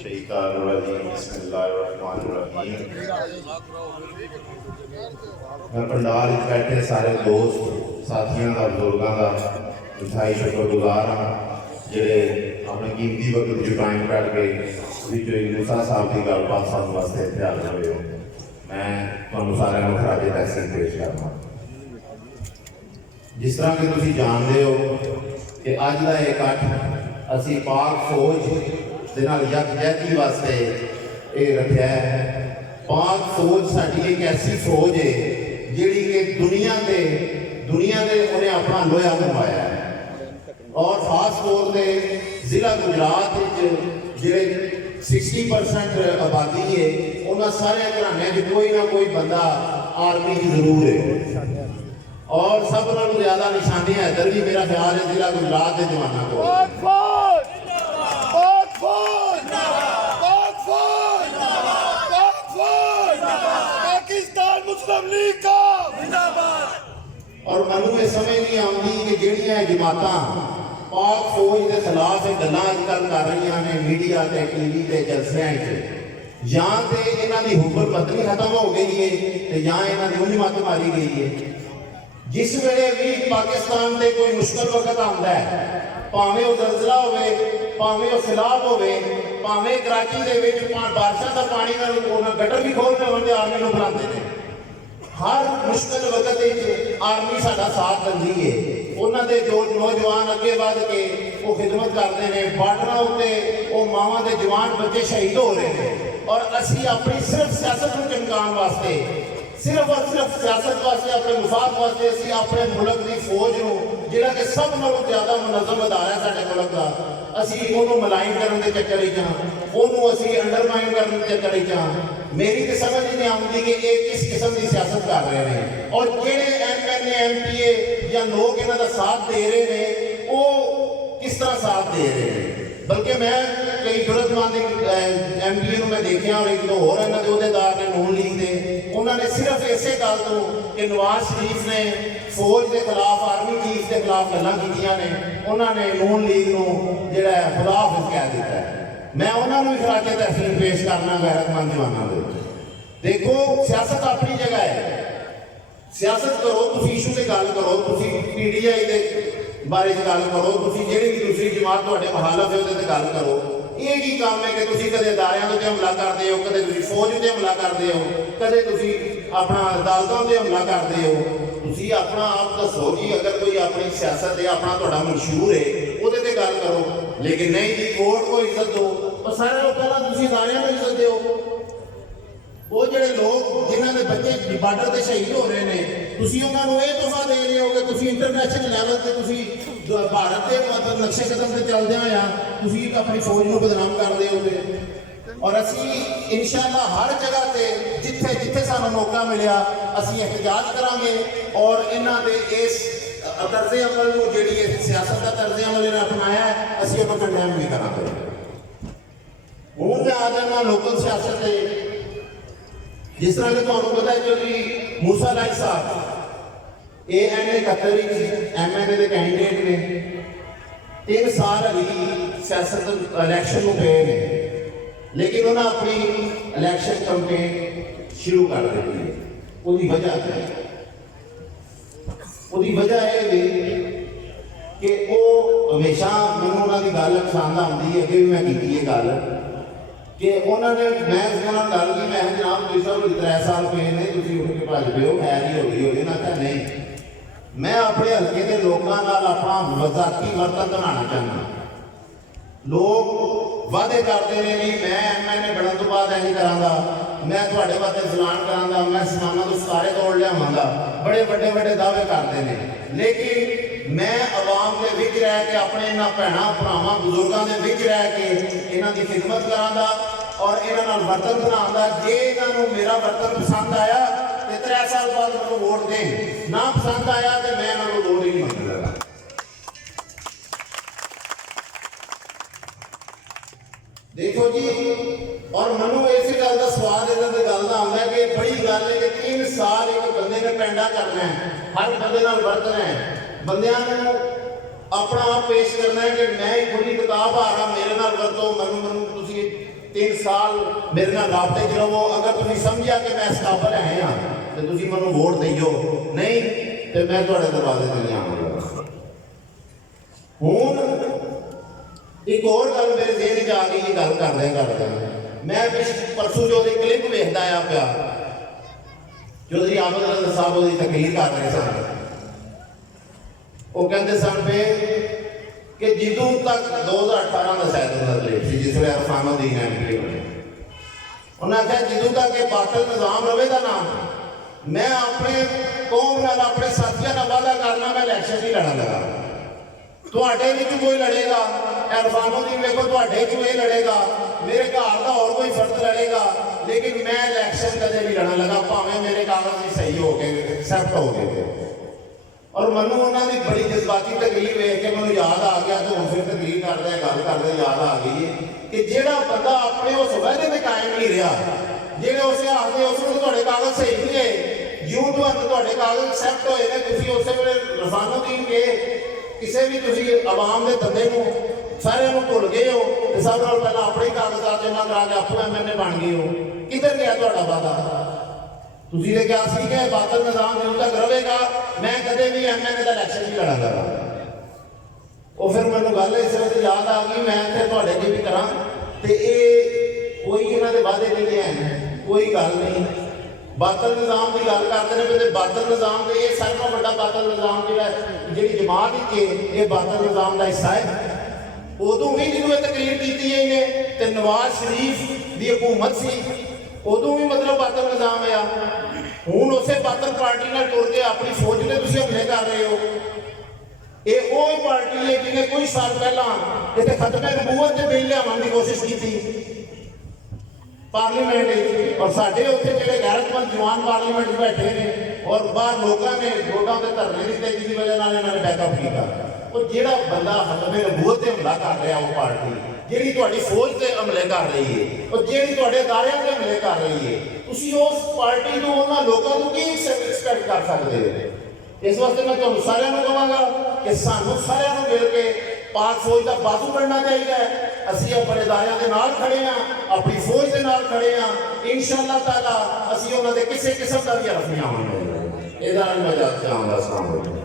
शैतानुर्रजीम बिस्मिल्लाहिर्रहमानिर्रहीम। मैं पंडाल बैठे सारे दोस्त साथियों का बुजुर्गों का इंतहाई शुक्रगुजार हाँ जोड़े अपने कीमती वक्त जो टाइम कट के मूसा साहब की गलबात सुनने वास्ते इत्थे हाज़िर होए हो। मैं तुहानू सारिआं नूं खराजे तहसीन पेश करना। जिस तरह कि तुसीं जानते हो कि अज का इकट्ठ असी पाक फौज दे नाल यकजहती वास्ते ये रखा है। पाक फौज साडी एक ऐसी फौज है जिहड़ी कि दुनिया के उन्हें अपना लोहा मनवाया है। और खास तौर पर जिला गुजरात जिहड़े 60% आबादी है उन्होंने सारे घराने कोई ना कोई बंदा आर्मी की जरूर है। और सब नालों ज्यादा निशानियां इधर भी मेरा ख्याल है जिला गुजरात के जवानों को। पाकिस्तान मुस्लिम लीग का जिंदाबाद। और मैनू ये समझ नहीं आती कि ਜਿਹੜੀਆਂ जमातां पाक फौज के खिलाफ गल्लां अजकल कर रही ने मीडिया से टीवी से जलसियां या तो इन्हों की हुकूमत नहीं खत्म हो गई है या इन्हों की उंज मत मारी गई है। जिस वेले भी पाकिस्तान से कोई मुश्किल वक्त आता है भावें वो जलजिला होवे भावें वो सैलाब होवे भावें कराची के बारिशों का पानी गटर भी खोलने होते आर्मी को बुलाते हैं। हर मुश्किल वक्त आर्मी साडा साथ दिंदी है। उन्होंने जो नौजवान अगे बढ़ के वो खिदमत करते हैं बार्डर उत्ते वो मावां दे जवान बच्चे शहीद हो रहे हैं। और असी अपनी सिर्फ सियासत को चमकाने वास्ते सिर्फ और सिर्फ सियासत वास्ते अपने मुफाद वास्ते असी अपने मुल्क की फौज को जिहड़ा कि सब नालों ज़्यादा मुनज़म अदारा है साडे मुल्क का असी उन्होंने मलाइन करने के चक्कर उन्होंने असी अंडरमाइन करने के चक्कर मेरी तो समझ ही नहीं आती कि ये किस किस्म की सियासत कर रहे हैं। और जेडे MLA MPA या लोग इन्हों का साथ दे रहे हैं वो किस तरह साथ दे रहे हैं। बल्कि मैं कई जरूरतमंद MPA को मैं देखा और एक दो होर इन्होंने अहदेदार ने नून लीग के उन्होंने सिर्फ इसे गल तो कि नवाज शरीफ ने फौज के खिलाफ आर्मी चीफ के खिलाफ गल्लां कीतियां ने उन्होंने नून लीग को जिहड़ा खुदा हाफिज कह दिता है। मैं उन्होंने भी खराजे तहसीन पेश करना गैरतमंद जवानों को। देखो सियासत अपनी जगह है सियासत करो तुम इशू से गल करो तुम PTI के बारे गल करो तुम जी भी दूसरी जमात तुहाडे मुखालफ है उहदे ते गल करो। ये की काम है कि तुम कदे अदारियां ते हमला करते हो कदे तुम फौज ते हमला करते हो कदे तुम अपना अदालतों ते हमला करते हो। तुम अपना आप दसो जी अगर कोई अपनी सियासत है अपना तुहाडा मंशूर है उहदे ते गल करो। लेकिन नहीं जी कोर्ट को इज्जत दो और सारे लोग पहला तुम अदारियां को इज्जत दो। वो जोड़े लोग जिन्हों के बच्चे बार्डर से शहीद हो रहे हैं तुम उन्होंने ये तोहफा दे रहे हो कि तुम इंटरनेशनल लैवल से तुम भारत के नक्शे कदम से चलदे होया तुम अपनी फौज को बदनाम करते हो। और असी इंशाअल्लाह हर जगह से जिथे जिथे सानू मौका मिले असी एहतजाज करांगे और इन्हां दे इस तर्जे अमल को जिहड़ी सियासत का तर्जे अमल इन्हें अपनाया है असी उहनूं कंडेम भी करांगे। हुण मैं आ जाना लोकल सियासत से। जिस तरह कि तुहानूं पता है चौधरी मूसा लाई साहब ये MA71 MLA के कैंडिडेट ने 3 साल अभी सियासत इलैक्शन में पे ने लेकिन उन्हें अपनी इलैक्शन कैंपेन शुरू कर दी है। उसकी वजह यह है कि वो हमेशा मैनूं उन्हां दी गल पसंद आती है अगे भी मैं की गल कि उन्होंने मैं उसके नाल गल की मैं जनाब तुसीं साहब 3 साल पे ने तुसीं उठ के भज पे हो है नहीं हो गई होगी ना क्या नहीं। मैं अपने हल्के के लोगों नाल अपना वजाती वर्तन बनाना चाहना। लोग वादे करते हैं नहीं मैं MLA बनने तो बाद यही करांगा मैं तुहाडे वास्ते फलान करांगा मैं सिनेमा तो सारे तोड़ लियावांगा बड़े बड़े बड़े दावे करते हैं। लेकिन मैं आवाम के विच रह के अपने इन्हां भैणां भरावां बुजुर्गों के विच रह के इन्हां की खिदमत करांगा और इन्हां नाल वर्तन बनांगा। जे इन्हां मेरा वर्तन पसंद आया तो 3 साल बाद उनको वोट दें ना पसंद आया तो मैं इन्हां नूं वोट ही नहीं मंगदा। देखो जी और मनु इस गल का स्वाद इन्होंने गल का आता है कि बड़ी गल है कि 3 साल एक बंदे ने पेंडा करना है हर बंदे नाल वर्तना है बंदियां नूं अपना आप पेश करना है कि मैं ही खुद ही किताब आ रहा मेरे नाल वर्तो मनु तुसीं 3 ਸਾਲ ਮੇਰੇ ਨਾਲ ਰਾਬਤੇ 'ਚ ਰਹੋ। ਅਗਰ ਤੁਸੀਂ ਸਮਝਿਆ ਕਿ ਮੈਂ ਇਸ ਕਾਬਲ ਹੈ ਹਾਂ ਤੇ ਤੁਸੀਂ ਮੈਨੂੰ ਵੋਟ ਦਿਓ, ਨਹੀਂ ਤੇ ਮੈਂ ਤੁਹਾਡੇ ਦਰਵਾਜ਼ੇ ਤੇ ਨਹੀਂ ਆਵਾਂਗਾ। ਹੁਣ ਇੱਕ ਹੋਰ ਗੱਲ ਮੇਰੇ ਜ਼ਿਹਨ 'ਚ ਆ ਗਈ, ਇਹ ਗੱਲ ਕਰਦੇ ਮੈਂ ਪਰਸੋਂ ਜੋ ਦੀ ਕਲਿੱਪ ਵੇਖਦਾ ਆ ਪਿਆ, ਚੌਧਰੀ ਆਮਦ ਰਜ਼ਾ ਸਾਹਿਬ ਉਹਦੀ ਤਕਰੀਰ ਕਰ ਰਹੇ ਸਨ। ਉਹ ਕਹਿੰਦੇ ਸਨ ਕਿ ਜਦੋਂ ਤੱਕ 2018 ਦਾ ਸ਼ਾਇਦ ਉਹਦਾ ਕਲਿੱਪ ਸੀ ਜਿਸ ਵੇਲੇ ਅਰਫਾਨੁਦੀਨ ਐਮਪੀ ਬਣੇ, ਉਹਨਾਂ ਆਖਿਆ ਜਦੋਂ ਤੱਕ ਇਹ ਬਾਤਲ ਨਿਜ਼ਾਮ ਰਹੇਗਾ ਨਾ, ਮੈਂ ਆਪਣੇ ਕੌਮ ਨਾਲ ਆਪਣੇ ਸਾਥੀਆਂ ਨਾਲ ਵਾਅਦਾ ਕਰਨਾ ਮੈਂ ਇਲੈਕਸ਼ਨ ਨਹੀਂ ਲੜਨ ਲੱਗਾ। ਤੁਹਾਡੇ ਵਿੱਚ ਕੋਈ ਲੜੇਗਾ, ਅਰਫਾਨੁਦੀਨ ਵੇਖੋ ਤੁਹਾਡੇ ਵਿੱਚ ਇਹ ਲੜੇਗਾ, ਮੇਰੇ ਘਰ ਦਾ ਹੋਰ ਕੋਈ ਫਰਦ ਲੜੇਗਾ, ਲੇਕਿਨ ਮੈਂ ਇਲੈਕਸ਼ਨ ਕਦੇ ਨਹੀਂ ਲੜਨ ਲੱਗਾ, ਭਾਵੇਂ ਮੇਰੇ ਕਾਗਜ਼ ਵੀ ਸਹੀ ਹੋ ਗਏ, ਐਕਸੈਪਟ ਹੋ ਗਏ। ਔਰ ਮੈਨੂੰ ਉਹਨਾਂ ਦੀ ਬੜੀ ਜਜ਼ਬਾਤੀ ਤਕਰੀਰ ਵੇਖ ਕੇ ਮੈਨੂੰ ਯਾਦ ਆ ਗਿਆ, ਤੇ ਹੁਣ ਫਿਰ ਤਕਰੀਰ ਕਰਦੇ ਗੱਲ ਕਰਦੇ ਯਾਦ ਆ ਗਈ ਹੈ ਕਿ ਜਿਹੜਾ ਬੰਦਾ ਆਪਣੇ ਉਸ ਵਾਅਦੇ ਤੇ ਕਾਇਮ ਨਹੀਂ ਰਿਹਾ, ਜਿਹੜੇ ਉਸੇ ਆਖਦੇ ਉਸ ਨੂੰ ਤੁਹਾਡੇ ਕਾਗਜ਼ ਸਹੀ ਨਹੀਂ ਹੈ, ਜਿਉਂ ਤੁਹਾਡੇ ਕਾਗਜ਼ ਐਕਸੈਪਟ ਹੋਏ ਨੇ, ਤੁਸੀਂ ਉਸੇ ਵੇਲੇ ਅਰਫਾਨੁਦੀਨ ਕੇ ਕਿਸੇ ਵੀ ਤੁਸੀਂ ਆਵਾਮ ਦੇ ਧੰਦੇ ਨੂੰ ਸਾਰਿਆਂ ਨੂੰ ਭੁੱਲ ਗਏ ਹੋ ਤੇ ਸਭ ਨਾਲ ਪਹਿਲਾਂ ਆਪਣੇ ਕਾਗਜ਼ਾਤ ਜਮ੍ਹਾਂ ਕਰਾ ਕੇ ਆਪੋ ਐਮਐਲਏ ਬਣ ਗਏ ਹੋ। ਕਿੱਧਰ ਗਿਆ ਤੁਹਾਡਾ ਵਾਅਦਾ? ਤੁਸੀਂ ਤੇ ਕਿਹਾ ਸੀ ਕਿ ਬਾਦਲ ਨਿਜ਼ਾਮ ਜਦੋਂ ਤੱਕ ਰਹੇਗਾ ਮੈਂ ਕਦੇ ਵੀ ਐਮਐਲਏ ਦਾ ਇਲੈਕਸ਼ਨ ਨਹੀਂ ਲੜਾਂਗਾ। ਉਹ ਫਿਰ ਮੈਨੂੰ ਗੱਲ ਇਸ ਵੇਲੇ ਯਾਦ ਆ ਗਈ, ਮੈਂ ਇੱਥੇ ਤੁਹਾਡੇ ਲਈ ਵੀ ਕਰਾਂ ਤੇ ਇਹ ਕੋਈ ਇਹਨਾਂ ਦੇ ਵਾਅਦੇ ਨਹੀਂ ਹੈ, ਕੋਈ ਗੱਲ ਨਹੀਂ। ਬਾਦਲ ਨਿਜ਼ਾਮ ਦੀ ਗੱਲ ਕਰਦੇ ਨੇ ਤੇ ਬਾਦਲ ਨਿਜ਼ਾਮ ਦੇ ਇਹ ਸਾਰਿਆਂ ਤੋਂ ਵੱਡਾ ਬਾਦਲ ਨਿਜ਼ਾਮ ਜਿਹੜੀ ਜਮਾਤ ਹੀ ਇਹ ਬਾਦਲ ਨਿਜ਼ਾਮ ਦਾ ਹਿੱਸਾ ਹੈ। ਉਦੋਂ ਵੀ ਜਦੋਂ ਇਹ ਤਕਰੀਰ ਕੀਤੀ ਇਹਨੇ ਤੇ ਨਵਾਜ਼ ਸ਼ਰੀਫ ਦੀ ਹਕੂਮਤ ਸੀ, ਉਦੋਂ ਵੀ ਮਤਲਬ ਬਾਦਲ ਨਿਜ਼ਾਮ ਆ। ਹੁਣ ਉਸੇ ਬਾਦਲ ਪਾਰਟੀ ਨਾਲ ਟੁਰ ਕੇ ਆਪਣੀ ਫੌਜ ਤੇ ਤੁਸੀਂ ਹਮਲੇ ਕਰ ਰਹੇ ਹੋ। ਇਹ ਉਹ ਪਾਰਟੀ ਹੈ ਜਿਹਨੇ ਕੁਝ ਸਾਲ ਪਹਿਲਾਂ ਇੱਥੇ ਖਤਮੇ ਨਬੂਵਤ ਦੇ ਬਿੱਲ ਲਿਆਉਣ ਦੀ ਕੋਸ਼ਿਸ਼ ਕੀਤੀ ਪਾਰਲੀਮੈਂਟ ਵਿੱਚ, ਔਰ ਸਾਡੇ ਉੱਥੇ ਜਿਹੜੇ ਗੈਰਤਮੰਦ ਜਵਾਨ ਪਾਰਲੀਮੈਂਟ 'ਚ ਬੈਠੇ ਨੇ ਔਰ ਬਾਹਰ ਲੋਕਾਂ ਨੇ ਵੋਟਾਂ ਤੇ ਧਰਨੇ ਦਿੱਤੇ, ਜਿਹਦੀ ਵਜ੍ਹਾ ਨਾਲ ਇਹਨਾਂ ਨੇ ਬੈਕਅਪ ਕੀਤਾ। ਉਹ ਜਿਹੜਾ ਬੰਦਾ ਖਤਮੇ ਨਬੂਵਤ ਤੇ ਹਮਲਾ ਕਰ ਰਿਹਾ, ਉਹ ਪਾਰਟੀ ਜਿਹੜੀ ਤੁਹਾਡੀ ਫੌਜ ਤੇ ਹਮਲੇ ਕਰ ਰਹੀ ਹੈ, ਉਹ ਜਿਹੜੀ ਤੁਹਾਡੇ ਅਦਾਰਿਆਂ ਤੇ ਹਮਲੇ ਕਰ ਰਹੀ ਹੈ, ਤੁਸੀਂ ਉਸ ਪਾਰਟੀ ਨੂੰ ਉਹਨਾਂ ਲੋਕਾਂ ਨੂੰ ਕੀ ਐਕਸਪੈਕਟ ਕਰ ਸਕਦੇ ਹੋ? ਇਸ ਵਾਸਤੇ ਮੈਂ ਤੁਹਾਨੂੰ ਸਾਰਿਆਂ ਨੂੰ ਕਹਾਂਗਾ ਕਿ ਸਾਨੂੰ ਸਾਰਿਆਂ ਨੂੰ ਮਿਲ ਕੇ ਪਾਕ ਫੌਜ ਦਾ ਬਾਜ਼ੂ ਬਣਨਾ ਚਾਹੀਦਾ ਹੈ। ਅਸੀਂ ਆਪਣੇ ਅਦਾਰਿਆਂ ਦੇ ਨਾਲ ਖੜੇ ਹਾਂ, ਆਪਣੀ ਫੌਜ ਦੇ ਨਾਲ ਖੜੇ ਹਾਂ। ਇਨਸ਼ਾ-ਅੱਲਾਹ ਤਾਲਾ ਅਸੀਂ ਉਹਨਾਂ ਦੇ ਕਿਸੇ ਕਿਸਮ ਦਾ ਵੀ ਹਰਫ ਨਹੀਂ ਆਵਾਂਗੇ। ਇਹਦਾ ਮੈਂ ਚਾਹਾਂਗਾ। ਅਸਲਾਮ ਵਾਲੇਕੁਮ।